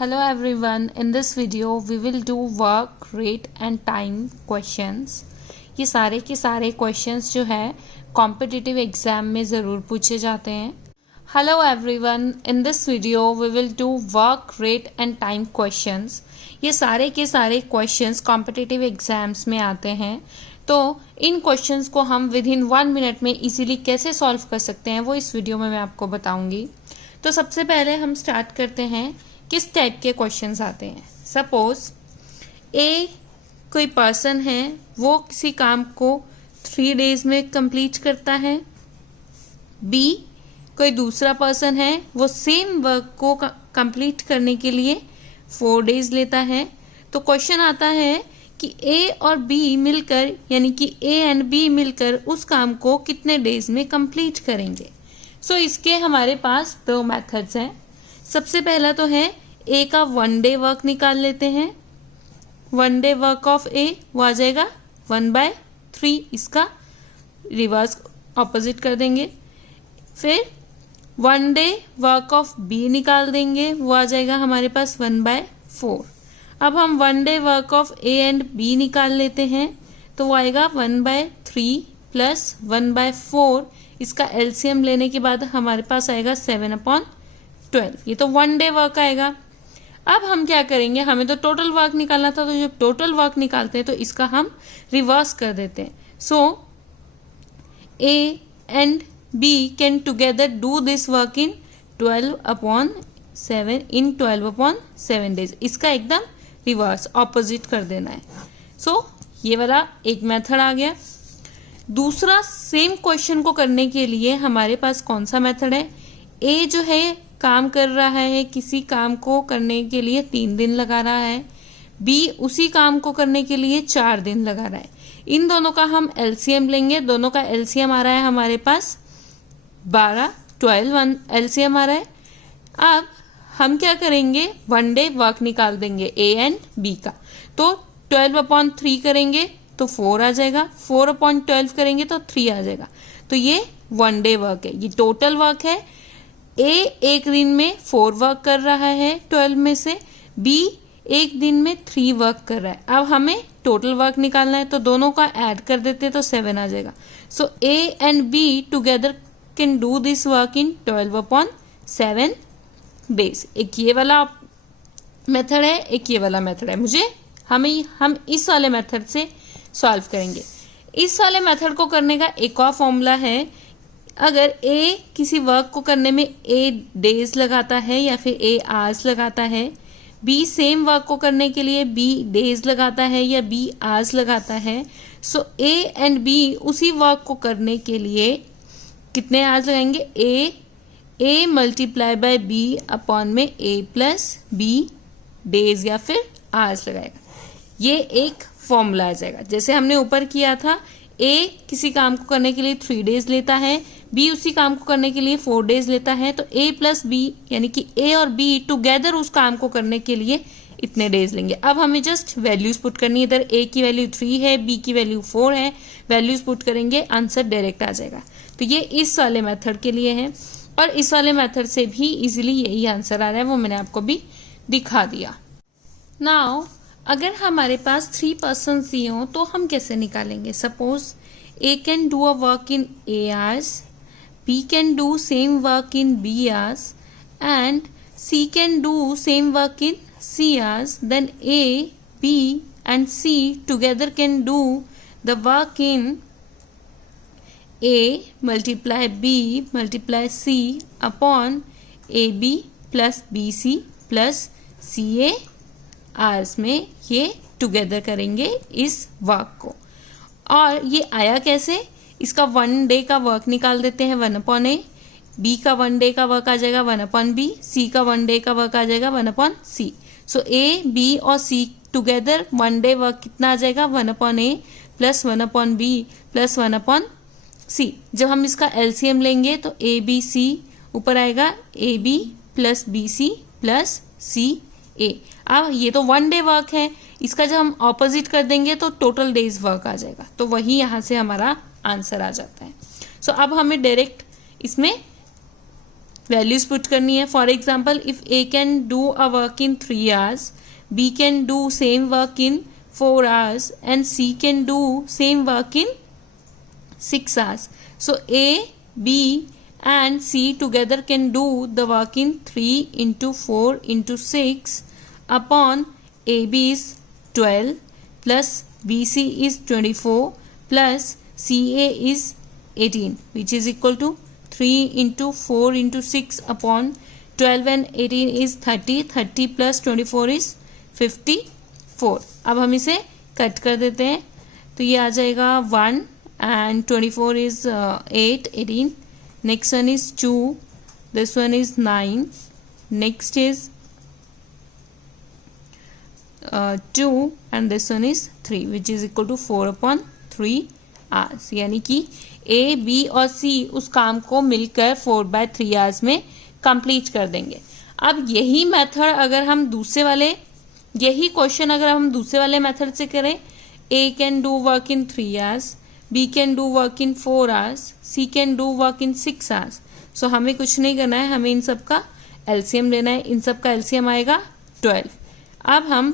Hello everyone, in this video we will do work, rate and time questions. ये सारे के सारे questions जो है कॉम्पिटिटिव एग्जाम में ज़रूर पूछे जाते हैं. Hello everyone, in this video we will do work, rate and time questions. ये सारे के सारे questions कॉम्पिटिटिव एग्जाम्स में आते हैं. तो इन क्वेश्चंस को हम विद इन 1 मिनट में इजीली कैसे सॉल्व कर सकते हैं वो इस वीडियो में मैं आपको बताऊंगी. तो सबसे पहले हम स्टार्ट करते हैं किस टाइप के क्वेश्चंस आते हैं. सपोज ए कोई पर्सन है, वो किसी काम को 3 डेज में कंप्लीट करता है. बी कोई दूसरा पर्सन है, वो सेम वर्क को कंप्लीट करने के लिए 4 डेज लेता है. तो क्वेश्चन आता है कि ए और बी मिलकर यानी कि ए एंड बी मिलकर उस काम को कितने डेज में कंप्लीट करेंगे. सो इसके हमारे पास 2 मेथड्स हैं. सबसे पहला तो है ए का 1 डे वर्क निकाल लेते हैं. 1 डे वर्क ऑफ ए वो आ जाएगा 1/3. इसका रिवर्स ऑपोजिट कर देंगे. फिर 1 डे वर्क ऑफ बी निकाल देंगे, वो आ जाएगा हमारे पास 1/4. अब हम 1 day work of A and B निकाल लेते हैं, तो वो आएगा 1/3 प्लस 1/4. इसका एलसीएम लेने के बाद हमारे पास आएगा 7/12. ये तो 1 डे वर्क आएगा. अब हम क्या करेंगे, हमें तो टोटल वर्क निकालना था, तो जब टोटल वर्क निकालते हैं तो इसका हम रिवर्स कर देते हैं. So A and B can together do this work in 12/7 days. इसका एकदम रिवर्स ऑपोजिट कर देना है. सो ये वाला एक मेथड आ गया. दूसरा सेम क्वेश्चन को करने के लिए हमारे पास कौन सा मेथड है. ए जो है काम कर रहा है, किसी काम को करने के लिए 3 दिन लगा रहा है. बी उसी काम को करने के लिए 4 दिन लगा रहा है. इन दोनों का हम एलसीएम लेंगे. दोनों का एलसीएम आ रहा है हमारे पास 12 एलसीएम आ रहा है. अब हम क्या करेंगे, 1 डे वर्क निकाल देंगे ए एंड बी का. तो 12/3 करेंगे तो 4 आ जाएगा. 4/12 करेंगे तो 3 आ जाएगा. तो ये 1 डे वर्क है. ये टोटल वर्क है. ए एक दिन में 4 वर्क कर रहा है 12 में से. बी एक दिन में 3 वर्क कर रहा है. अब हमें टोटल वर्क निकालना है, तो दोनों का ऐड कर देते हैं तो 7 आ जाएगा. So A and B together can do this work in 12/7 days. एक ये वाला मेथड है, एक ये वाला मेथड है. हम इस वाले मेथड से सॉल्व करेंगे. इस वाले मेथड को करने का एक और फॉर्मूला है. अगर ए किसी वर्क को करने में ए डेज लगाता है या फिर ए आवर्स लगाता है, बी सेम वर्क को करने के लिए बी डेज लगाता है या बी आवर्स लगाता है, सो ए एंड बी उसी वर्क को करने के लिए कितने आवर्स लगाएंगे. A multiply by B upon में ए प्लस बी डेज या फिर आवर्स लगाएगा. ये एक फॉर्मूला आ जाएगा. जैसे हमने ऊपर किया था, ए किसी काम को करने के लिए 3 डेज लेता है, बी उसी काम को करने के लिए 4 डेज लेता है. तो ए प्लस बी यानी कि ए और बी टुगेदर उस काम को करने के लिए इतने डेज लेंगे. अब हमें जस्ट वैल्यूज पुट करनी है. इधर ए की वैल्यू 3 है, बी की वैल्यू 4 है. वैल्यूज पुट करेंगे, आंसर डायरेक्ट आ जाएगा. तो ये इस वाले मेथड के लिए है. और इस वाले मेथड से भी इजीली यही आंसर आ रहा है, वो मैंने आपको भी दिखा दिया. नाउ अगर हमारे पास 3 पर्सन्स दिए हों तो हम कैसे निकालेंगे. Suppose A can do a work in A hours, B can do same work in B hours and C can do same work in C hours. Then A, B and C together can do the work in A multiply B multiply C upon A B plus B C plus C A hours में ये together करेंगे इस work को. और ये आया कैसे, इसका 1 डे का वर्क निकाल देते हैं 1/a. बी का 1 डे का वर्क आ जाएगा 1/b. सी का 1 डे का वर्क आ जाएगा 1/c. सो ए, बी और सी टुगेदर 1 डे वर्क कितना आ जाएगा 1/a plus 1/b plus 1/c. जब हम इसका एलसीएम लेंगे तो ए बी सी ऊपर आएगा A B plus B C plus C A. अब ये तो 1 डे वर्क है, इसका जब हम ऑपोजिट कर देंगे तो टोटल डेज वर्क आ जाएगा. तो वही यहाँ से हमारा आंसर आ जाता है. सो अब हमें डायरेक्ट इसमें वैल्यूज पुट करनी है. For example if A can do a work in 3 hours, B can do same work in 4 hours and C can do same work in 6 hours. So A, B and C together can do the work in 3 into 4 into 6 upon AB is 12 plus BC is 24 plus CA is 18, which is equal to 3 into 4 into 6 upon 12 and 18 is 30. 30 plus 24 is 54. अब हम इसे cut कर देते हैं तो ये आ जाएगा 1 and 24 is 8, 18. Next one is 2. This one is 9. Next is 2 and this one is 3, which is equal to 4 upon 3 hours. यानी कि A, B और C उस काम को मिलकर 4/3 hours में कंप्लीट कर देंगे. अब यही मेथड अगर हम दूसरे वाले यही क्वेश्चन अगर हम दूसरे वाले मेथड से करें, A can do work in 3 hours, B can do work in 4 hours, C can do work in 6 hours. So हमें कुछ नहीं करना है, हमें इन सब का एलसीएम लेना है. इन सब का एलसीएम आएगा 12. अब हम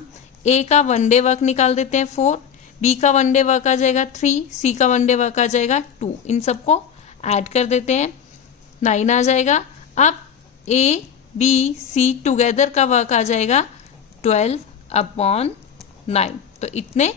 A का 1 day वर्क निकाल देते हैं 4, B का 1 day वर्क आ जाएगा 3, C का 1 day वर्क आ जाएगा 2. इन सबको ऐड कर देते हैं, 9 आ जाएगा. अब A, B, C टुगेदर का वर्क आ जाएगा 12 upon 9. तो इतने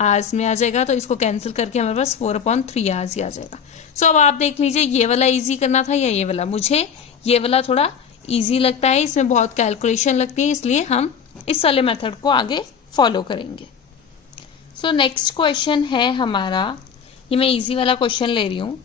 आवर्स में आ जाएगा. तो इसको कैंसिल करके हमारे पास 4/3 hours ही आ जाएगा. सो अब आप देख लीजिए ये वाला इजी करना था या ये वाला. मुझे ये वाला थोड़ा इजी लगता है, इसमें बहुत कैलकुलेशन लगती है, इसलिए हम इस वाले मेथड को आगे फॉलो करेंगे. सो नेक्स्ट क्वेश्चन है हमारा, ये मैं इजी वाला क्वेश्चन ले रही हूँ.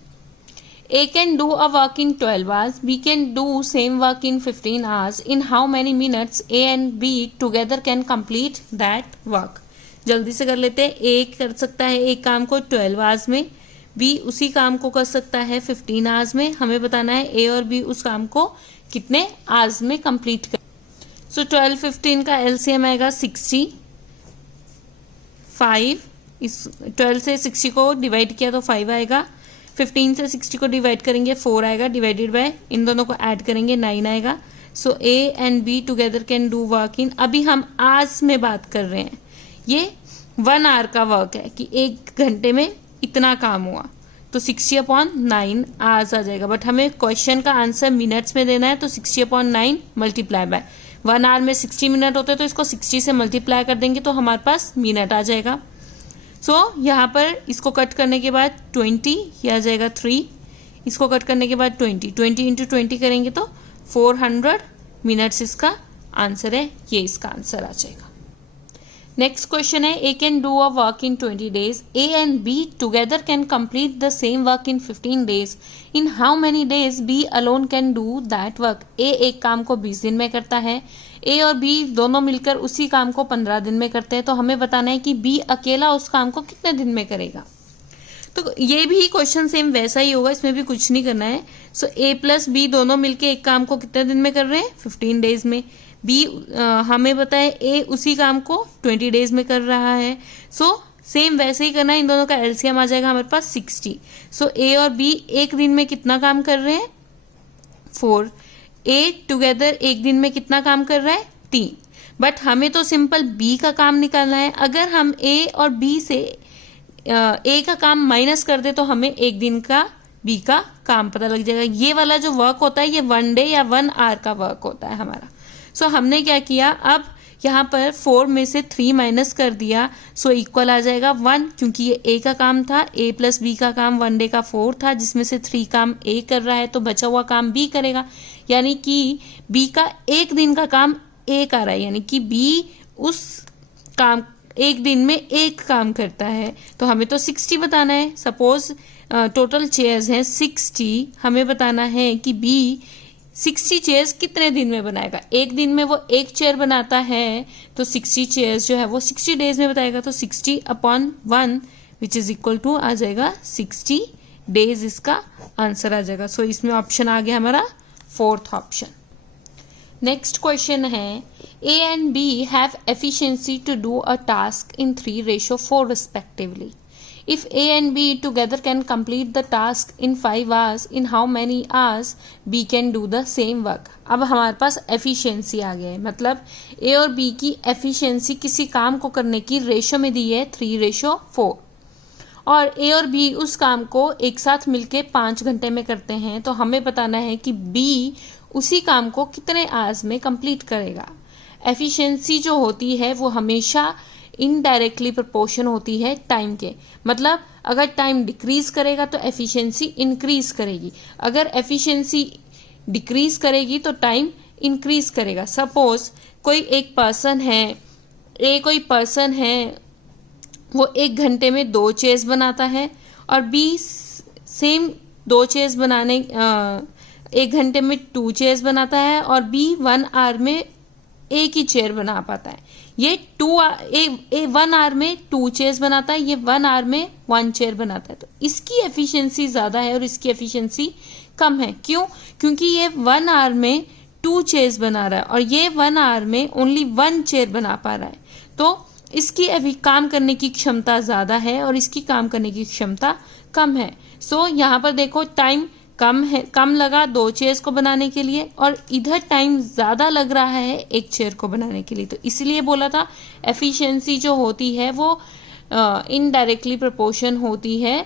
A can do a work in 12 hours, B can do same work in 15 hours. In how many minutes A and B together can complete that work? जल्दी से कर लेते हैं. ए कर सकता है एक काम को 12 आवर्स में, बी उसी काम को कर सकता है 15 आवर्स में. हमें बताना है ए और बी उस काम को कितने आवर्स में कंप्लीट कर. सो 12, 15 का एलसीएम आएगा 60. 5 इस 12 से 60 को डिवाइड किया तो 5 आएगा. 15 से 60 को डिवाइड करेंगे 4 आएगा, डिवाइडेड बाय इन दोनों को ऐड करेंगे 9 आएगा. So A and B together can do work in, अभी हम आवर्स में बात कर रहे हैं, ये 1 hour का वर्क है कि 1 घंटे में इतना काम हुआ, तो 60/9 आवर्स आ जाएगा. बट हमें क्वेश्चन का आंसर मिनट्स में देना है, तो 60/9 मल्टीप्लाई बाय 1 hour में 60 मिनट होते हैं, तो इसको 60 से मल्टीप्लाई कर देंगे तो हमारे पास मिनट आ जाएगा. सो यहाँ पर इसको कट करने के बाद 20 ये आ जाएगा 3, इसको कट करने के बाद 20 इंटू 20 करेंगे तो 400 मिनट्स इसका आंसर है. ये इसका आंसर आ जाएगा. नेक्स्ट क्वेश्चन है, A can do a work in 20 days. A and B together can complete the same work in 15 days. In how many days B alone can do that work. A एक काम को 20 दिन में करता है, ए और B दोनों मिलकर उसी काम को 15 दिन में करते हैं. तो हमें बताना है कि बी अकेला उस काम को कितने दिन में करेगा. तो ये भी क्वेश्चन सेम वैसा ही होगा, इसमें भी कुछ नहीं करना है. सो ए प्लस बी दोनों मिलके एक काम को कितने दिन में कर रहे हैं, 15 days में. बी हमें पता है ए उसी काम को 20 days में कर रहा है. सो सेम वैसे ही करना है, इन दोनों का एलसीएम आ जाएगा हमारे पास 60. सो ए और बी एक दिन में कितना काम कर रहे हैं, 4. ए टुगेदर एक दिन में कितना काम कर रहा है, 3. बट हमें तो सिंपल बी का काम निकालना है. अगर हम ए और बी से ए का काम माइनस कर दे तो हमें एक दिन का बी का काम पता लग जाएगा. ये वाला जो वर्क होता है ये 1 day या 1 hour का वर्क होता है हमारा. सो हमने क्या किया, अब यहाँ पर 4 में से 3 माइनस कर दिया, सो इक्वल आ जाएगा 1, क्योंकि ये ए का काम था. ए प्लस बी का काम 1 day का 4 था, जिसमें से 3 काम ए कर रहा है, तो बचा हुआ काम बी करेगा. यानी कि बी का एक दिन का काम ए कर रहा है, यानी कि बी उस काम एक दिन में एक काम करता है. तो हमें तो 60 बताना है. सपोज टोटल चेयर्स हैं 60, हमें बताना है कि बी 60 चेयर्स कितने दिन में बनाएगा. एक दिन में वो एक चेयर बनाता है, तो 60 चेयर्स जो है वो 60 days में बताएगा. तो 60/1 विच इज इक्वल टू आ जाएगा 60 days, इसका आंसर आ जाएगा. सो इसमें ऑप्शन आ गया हमारा 4th ऑप्शन. नेक्स्ट क्वेश्चन है, A and B have efficiency to do a task in 3:4 respectively. If A and B together can complete the task in 5 hours, in how many hours B can do the same work? अब हमारे पास efficiency आ गया है, मतलब A और B की efficiency किसी काम को करने की रेशो में दी है 3:4 और A और B उस काम को एक साथ मिलके 5 घंटे में करते हैं, तो हमें बताना है कि B उसी काम को कितने आवर्स में कंप्लीट करेगा। एफिशिएंसी जो होती है वो हमेशा इनडायरेक्टली प्रोपोर्शन होती है टाइम के, मतलब अगर टाइम डिक्रीज करेगा तो एफिशिएंसी इंक्रीज करेगी, अगर एफिशिएंसी डिक्रीज करेगी तो टाइम इंक्रीज करेगा। सपोज कोई एक पर्सन है, कोई पर्सन है वो 1 घंटे में 2 चेयर्स बनाता है और B सेम 2 चेयर्स बनाने 1 घंटे में 2 चेयर्स बनाता है और B 1 आवर में एक ही चेयर बना पाता है। ये 1 आवर में 2 चेयर्स बनाता है, ये 1 आवर में 1 चेयर बनाता है, तो इसकी एफिशिएंसी ज्यादा है और इसकी एफिशिएंसी कम है। क्यों? क्योंकि ये 1 आवर में 2 चेयर्स बना रहा है और ये 1 आवर में ओनली 1 चेयर बना पा रहा है, तो इसकी अभी काम करने की क्षमता ज्यादा है और इसकी काम करने की क्षमता कम है। सो यहाँ पर देखो टाइम कम है, कम लगा 2 चेयर्स को बनाने के लिए और इधर टाइम ज्यादा लग रहा है 1 चेयर को बनाने के लिए, तो इसलिए बोला था एफिशिएंसी जो होती है वो इनडायरेक्टली प्रोपोर्शन होती है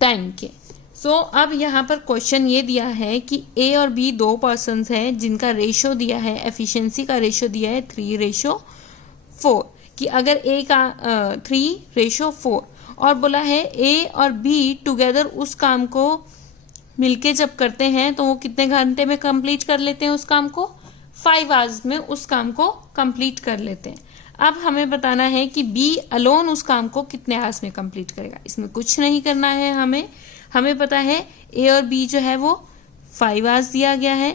टाइम के। सो अब यहाँ पर क्वेश्चन ये दिया है कि A और B 2 पर्सन्स हैं जिनका रेशो दिया है, एफिशिएंसी का रेशो दिया है 3:4 कि अगर A का 3:4 और बोला है A और B टुगेदर उस काम को मिलके जब करते हैं तो वो कितने घंटे में कंप्लीट कर लेते हैं, उस काम को 5 आवर्स में उस काम को कंप्लीट कर लेते हैं। अब हमें बताना है कि B अलोन उस काम को कितने आवर्स में कंप्लीट करेगा। इसमें कुछ नहीं करना है, हमें पता है A और B जो है वो 5 आवर्स दिया गया है।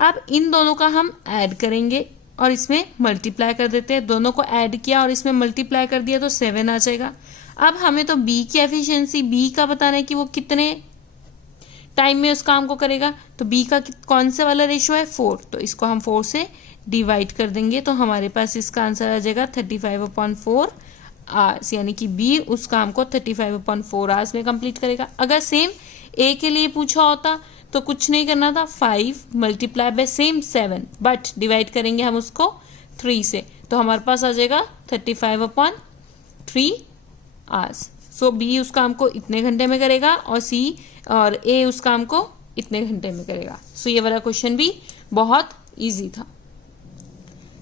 अब इन दोनों का हम ऐड करेंगे और इसमें मल्टीप्लाई कर देते हैं, दोनों को ऐड किया और इसमें मल्टीप्लाई कर दिया तो 7 आ जाएगा। अब हमें तो B की एफिशिएंसी B का बताना है कि वो कितने टाइम में उस काम को करेगा, तो B का कौन से वाला रेशो है 4, तो इसको हम 4 से डिवाइड कर देंगे तो हमारे पास इसका आंसर आ जाएगा 35/4 आवर्स, यानी कि B उस काम को 35/4 आवर्स में कंप्लीट करेगा। अगर सेम A के लिए पूछा होता तो कुछ नहीं करना था, 5 multiply by same 7, but divide करेंगे हम उसको 3 से, तो हमारे पास आ जाएगा 35/3 आवर्स। सो B उस काम को इतने घंटे में करेगा और A उस काम को इतने घंटे में करेगा। सो ये वाला क्वेश्चन भी बहुत इजी था।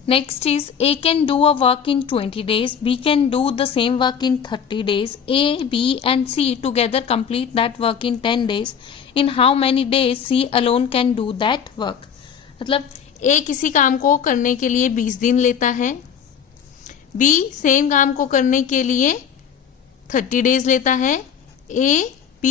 Next is A can do a work in 20 days, B can do the same work in 30 days, A, B and C together complete that work in 10 days. In how many days C alone can do that work? मतलब A किसी काम को करने के लिए 20 दिन लेता है, B सेम काम को करने के लिए 30 डेज लेता है, A, B,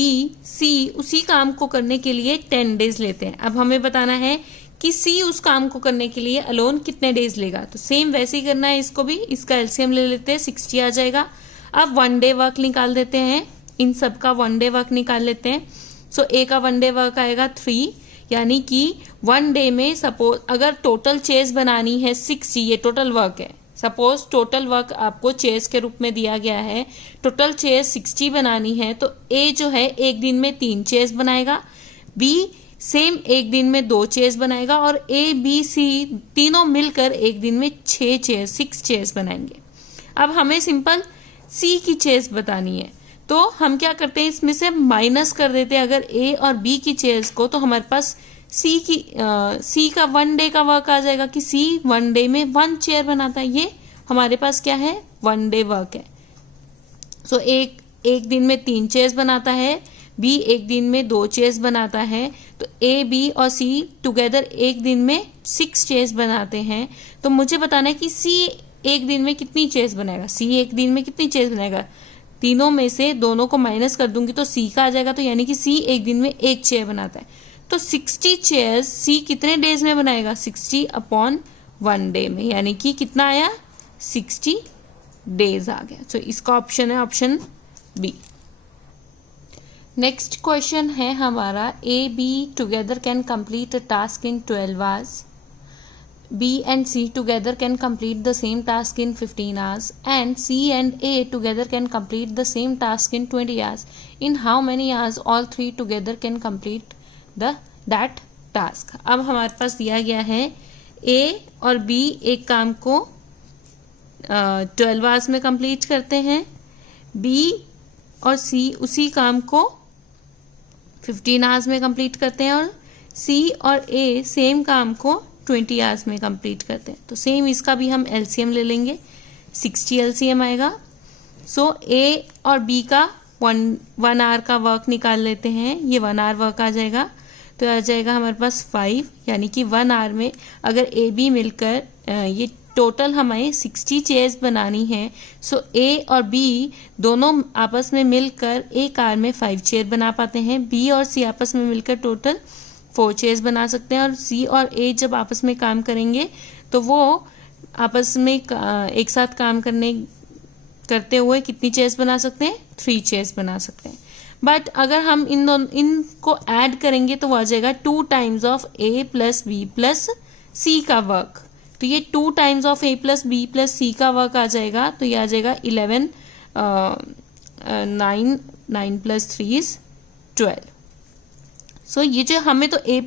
C उसी काम को करने के लिए 10 डेज लेते हैं। अब हमें बताना है कि C उस काम को करने के लिए अलोन कितने डेज लेगा, तो सेम वैसे ही करना है इसको भी, इसका एलसीएम ले लेते हैं 60 आ जाएगा। अब 1 डे वर्क निकाल देते हैं, इन सब का 1 डे वर्क निकाल लेते हैं। सो A का 1 डे वर्क आएगा 3, यानी कि 1 डे में सपोज अगर टोटल चेयर्स बनानी है 60, ये टोटल वर्क है, सपोज टोटल वर्क आपको चेयर्स के रूप में दिया गया है, टोटल चेयर्स 60 बनानी है, तो A जो है 1 दिन में 3 चेयर्स बनाएगा, B सेम 1 दिन में 2 चेयर्स बनाएगा और A, B, C तीनों मिलकर 1 दिन में 6 चेयर्स बनाएंगे। अब हमें सिंपल C की चेयर्स बतानी है, तो हम क्या करते हैं इसमें से माइनस कर देते हैं अगर A और B की चेयर्स को, तो हमारे पास C का 1 डे का वर्क आ जाएगा कि C 1 डे में 1 चेयर बनाता है, ये हमारे पास क्या है 1 डे वर्क है। सो एक दिन में 3 चेयर्स बनाता है, B 1 दिन में 2 चेयर्स बनाता है, तो A, B और C टुगेदर 1 दिन में 6 चेयर्स बनाते हैं। तो मुझे बताना है कि C 1 दिन में कितनी चेयर्स बनाएगा, C 1 दिन में कितनी चेयर्स बनाएगा, तीनों में से दोनों को माइनस कर दूंगी तो C का आ जाएगा, तो यानी कि C 1 दिन में 1 चेयर बनाता है, तो 60 चेयर्स C कितने डेज में बनाएगा 60/1 डे में, यानी कि कितना आया 60 डेज आ गया। तो इसका ऑप्शन है ऑप्शन बी। नेक्स्ट क्वेश्चन है हमारा A, B together can complete a task in 12 hours, B and C together can complete the same task in 15 hours and C and A together can complete the same task in 20 hours. In how many hours all three together can complete that task? अब हमारे पास दिया गया है A और B एक काम को 12 hours में कंप्लीट करते हैं, B और C उसी काम को 15 आवर्स में कंप्लीट करते हैं और C और A सेम काम को 20 आवर्स में कंप्लीट करते हैं। तो सेम इसका भी हम एलसीएम ले लेंगे, 60 एलसीएम आएगा। सो A और B का 1 आवर का वर्क निकाल लेते हैं, ये 1 आवर वर्क आ जाएगा, तो आ जाएगा हमारे पास 5, यानी कि 1 आवर में अगर A B मिलकर ये टोटल हमें 60 चेयर्स बनानी है। सो A और B दोनों आपस में मिलकर एक आवर में 5 चेयर बना पाते हैं, B और C आपस में मिलकर टोटल 4 चेयर्स बना सकते हैं और C और A जब आपस में काम करेंगे तो वो आपस में एक साथ काम करते हुए कितनी चेयर्स बना सकते हैं? 3 चेयर्स बना सकते हैं। बट अगर हम इनको ऐड करेंगे तो वो आ जाएगा 2 times of A plus B plus C का वर्क। तो ये 2 times of A plus B plus C का वर्क आ जाएगा, तो ये आ जाएगा 11, 9 प्लस 3 इज 12। सो ये जो हमें तो A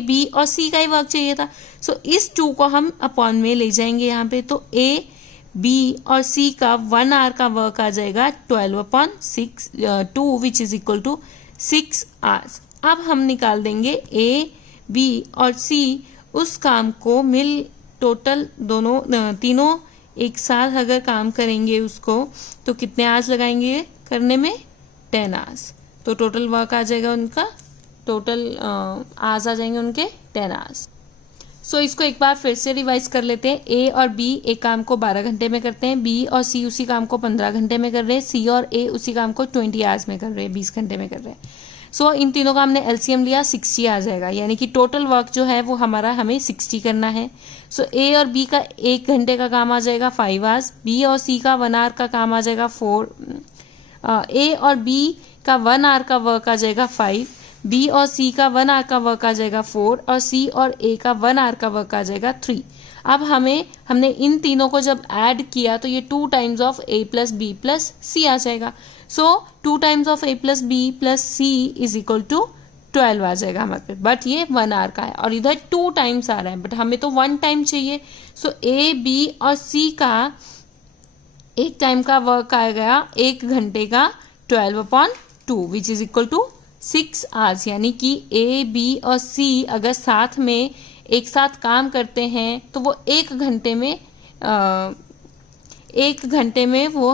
B और C का ही वर्क चाहिए था, सो इस 2 को हम अपॉन में ले जाएंगे यहाँ पे, तो A B और C का 1 आवर का वर्क आ जाएगा 12/2 which is equal to 6 hours. अब हम निकाल देंगे A B और C उस काम को टोटल तीनों एक साथ अगर काम करेंगे उसको तो कितने आवर्स लगाएंगे करने में? 10 आवर्स। तो टोटल वर्क आ जाएगा उनका, टोटल आवर्स आ जाएंगे उनके 10 आवर्स। सो इसको एक बार फिर से रिवाइज कर लेते हैं। A और B एक काम को 12 घंटे में करते हैं, B और C उसी काम को 15 घंटे में कर रहे हैं, C और A उसी काम को 20 आवर्स में कर रहे हैं, 20 घंटे में कर रहे हैं। सो इन तीनों का हमने एलसीएम लिया, 60 आ जाएगा, यानी कि टोटल वर्क जो है वो हमें 60 करना है। सो A और B का 1 घंटे का काम आ जाएगा 5 आवर्स, B और C का 1 आवर का काम आ जाएगा 4, A और B का 1 आवर का वर्क आ जाएगा 5, B और C का 1 आवर का वर्क आ जाएगा 4 और C और A का 1 आवर का वर्क आ जाएगा 3। अब हमने इन तीनों को जब ऐड किया तो ये 2 times of A plus B plus C आ जाएगा। So 2 times of A plus B plus C is equal to 12 आ जाएगा हमारे पास, बट ये 1 आवर का है और इधर 2 टाइम्स आ रहा है, बट हमें तो 1 टाइम चाहिए। सो A B और C का एक टाइम का वर्क आ गया 1 घंटे का 12/2 which is equal to 6 hours, यानी कि A B और C अगर साथ में एक साथ काम करते हैं तो वो 1 घंटे में वो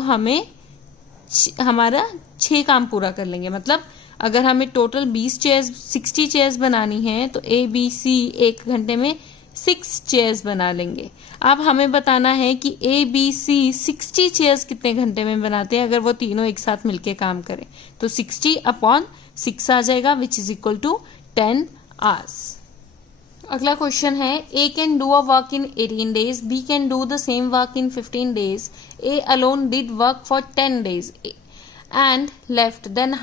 हमारा 6 काम पूरा कर लेंगे। मतलब अगर हमें टोटल 60 चेयर्स बनानी है तो A B C 1 घंटे में 6 चेयर्स बना लेंगे। अब हमें बताना है कि A B C 60 चेयर्स कितने घंटे में बनाते हैं अगर वो तीनों एक साथ मिलके काम करें, तो 60/6 आ जाएगा which is equal to 10 hours. अगला क्वेश्चन है, A can do a work in 18 days, B can do the same work in 15 days, A alone did work for 10 days and left, then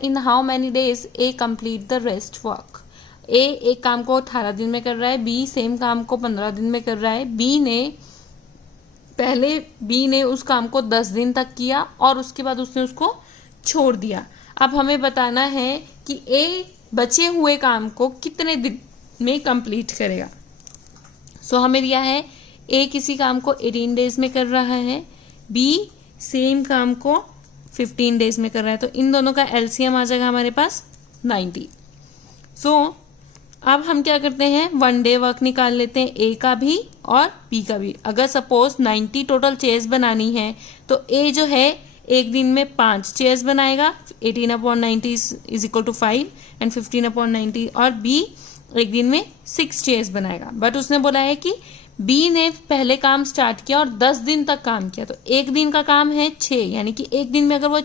in how many days A complete the rest work? A एक काम को 18 दिन में कर रहा है, B same काम को 15 दिन में कर रहा है, B ने उस काम को 10 दिन तक किया और उसके बाद उसने उसको छोड़ दिया। अब हमें बताना है कि A बचे हुए काम को कितने दिन में कंप्लीट करेगा। सो हमें दिया है A किसी काम को 18 डेज में कर रहा है, B सेम काम को 15 डेज में कर रहा है, तो इन दोनों का एलसीएम आ जाएगा हमारे पास 90। सो अब हम क्या करते हैं, 1 डे वर्क निकाल लेते हैं A का भी और B का भी। अगर सपोज 90 टोटल चेयर्स बनानी है तो A जो है एक दिन में 5 चेयर्स बनाएगा, 18/90 इज इक्वल टू 5 एंड 15/90, और B एक दिन में 6 चेयर्स बनाएगा। बट उसने बोला है कि B ने पहले काम स्टार्ट किया और 10 दिन तक काम किया, तो एक दिन का काम है 6, यानी कि एक दिन में अगर वो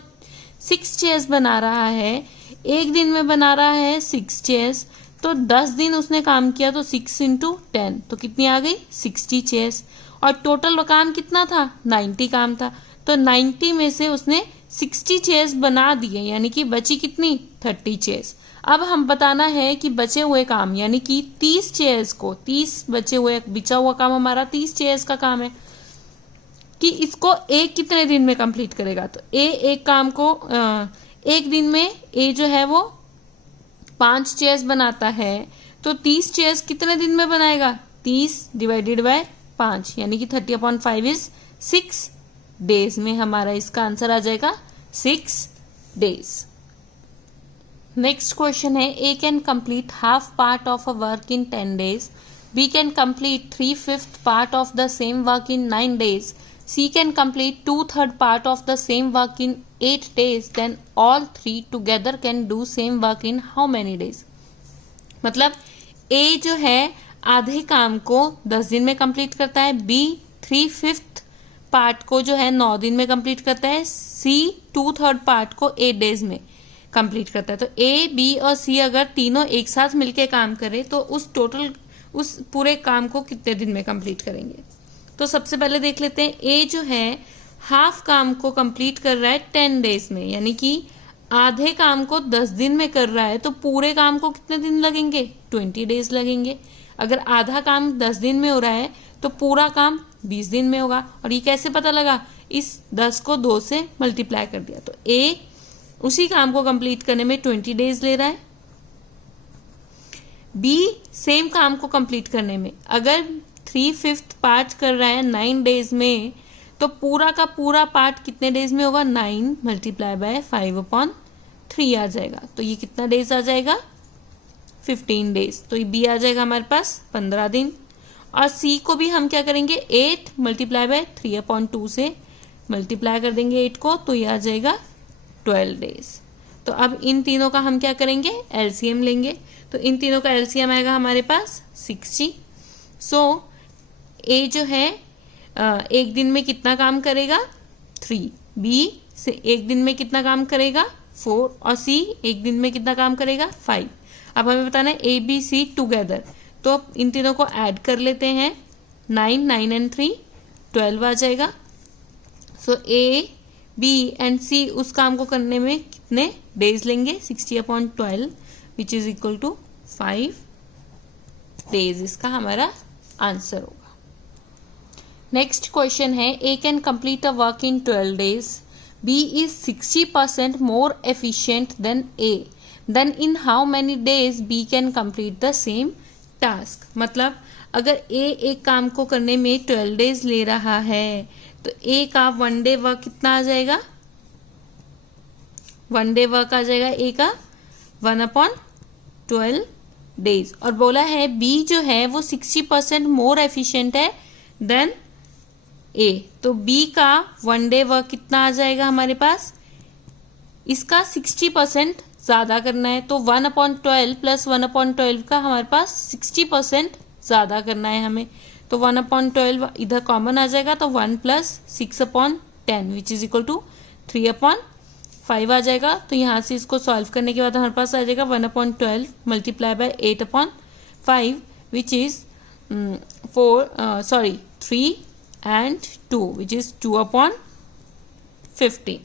6 चेयर्स बना रहा है, एक दिन में बना रहा है 6 चेयर्स, तो 10 दिन उसने काम किया तो 6 × 10 तो कितनी आ गई 60 चेयर्स, और टोटल काम कितना था 90 काम था, तो 90 में से उसने 60 चेयर्स बना दिए, यानी कि बची कितनी 30 चेयर्स। अब हम बताना है कि बचे हुए काम, यानी कि 30 चेयर्स को, 30 बचे हुए बचा हुआ काम हमारा 30 चेयर्स का काम है कि इसको ए कितने दिन में कंप्लीट करेगा। तो ए एक काम को एक दिन में ए जो है वो 5 चेयर्स बनाता है, तो 30 चेयर्स कितने दिन में बनाएगा, 30 डिवाइडेड बाय 5 यानी कि 30/5 इज 6 डेज में हमारा इसका आंसर आ जाएगा 6 डेज। नेक्स्ट क्वेश्चन है, A can complete half part of a work in 10 days, B can complete 3/5 part of the same work in 9 days, C can complete 2/3 part of the same work in 8 days, then all 3 together can do same work in how many days. मतलब A जो है आधे काम को 10 दिन में complete करता है, बी 3/5 पार्ट को जो है 9 दिन में कंप्लीट करता है, सी 2/3 पार्ट को 8 डेज में कंप्लीट करता है। तो ए, बी और सी अगर तीनों एक साथ मिलके काम करें तो उस पूरे काम को कितने दिन में कंप्लीट करेंगे। तो सबसे पहले देख लेते हैं, ए जो है हाफ काम को कंप्लीट कर रहा है 10 डेज में, यानी कि आधे काम को 10 दिन में कर रहा है, तो पूरे काम को कितने दिन लगेंगे, 20 डेज लगेंगे। अगर आधा काम 10 दिन में हो रहा है तो पूरा काम 20 दिन में होगा। और ये कैसे पता लगा, इस 10 को 2 से मल्टीप्लाई कर दिया। तो ए उसी काम को कंप्लीट करने में 20 डेज ले रहा है, बी सेम काम को कंप्लीट करने में अगर 3/5 पार्ट कर रहा है 9 डेज में, तो पूरा का पूरा पार्ट कितने डेज में होगा, 9 मल्टीप्लाई बाय 5/3 आ जाएगा। तो ये कितना डेज आ जाएगा, 15 डेज। तो ये बी आ जाएगा हमारे पास 15 दिन। और सी को भी हम क्या करेंगे, 8 मल्टीप्लाई बाय 3/2 से मल्टीप्लाई कर देंगे 8 को, तो ये आ जाएगा 12 डेज। तो अब इन तीनों का हम क्या करेंगे, एलसीएम लेंगे। तो इन तीनों का एलसीएम आएगा हमारे पास 60। सो ए जो है एक दिन में कितना काम करेगा, 3, बी से एक दिन में कितना काम करेगा, 4, और सी एक दिन में कितना काम करेगा, 5। अब हमें बताना है ए बी सी टुगेदर, तो इन तीनों को ऐड कर लेते हैं, 9 एंड 3 12 आ जाएगा। सो ए बी एंड सी उस काम को करने में कितने डेज लेंगे, 60/12 which is equal to 5 days. इसका हमारा आंसर होगा। नेक्स्ट क्वेश्चन है, A can complete a work in 12 days, B is 60% more efficient than A, then in how many days B can complete the same task. मतलब अगर ए एक काम को करने में 12 डेज ले रहा है, तो ए का 1 डे वर्क कितना आ जाएगा, 1 डे वर्क आ जाएगा ए का 1/12 डेज। और बोला है बी जो है वो 60% मोर एफिशिएंट है देन ए, तो बी का 1 डे वर्क कितना आ जाएगा हमारे पास, इसका 60% ज्यादा करना है, तो 1/12 प्लस 1/12 का हमारे पास 60% ज्यादा करना है हमें। तो 1/12 इधर कॉमन आ जाएगा, तो 1 plus 6/10 which is equal to 3/5 आ जाएगा। तो यहाँ से इसको सॉल्व करने के बाद हमारे पास आ जाएगा 1/12 multiply by 8/5 which is 3 and 2 which is 2/15।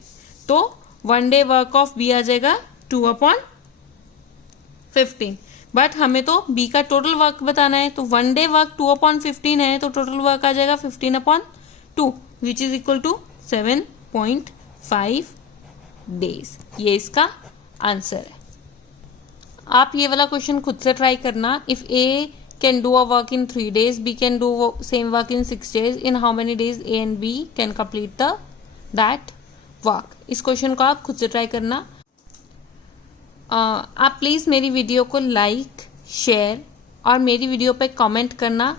तो 1 डे वर्क ऑफ बी आ जाएगा 2/15। बट हमें तो बी का टोटल वर्क बताना है, तो 1 डे वर्क 2/15 है, तो टोटल वर्क आ जाएगा 15/2 which is equal to 7.5 days. ये इसका आंसर है। आप ये वाला क्वेश्चन खुद से ट्राई करना। If A can do a work in 3 days, B can do same work in 6 days, in how many days A and B can complete that work. इस क्वेश्चन को आप खुद से ट्राई करना। आप प्लीज़ मेरी वीडियो को लाइक, शेयर और मेरी वीडियो पे कमेंट करना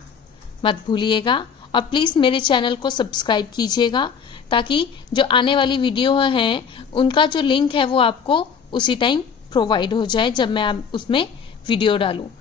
मत भूलिएगा। और प्लीज़ मेरे चैनल को सब्सक्राइब कीजिएगा, ताकि जो आने वाली वीडियो हैं उनका जो लिंक है वो आपको उसी टाइम प्रोवाइड हो जाए जब मैं उसमें वीडियो डालूँ।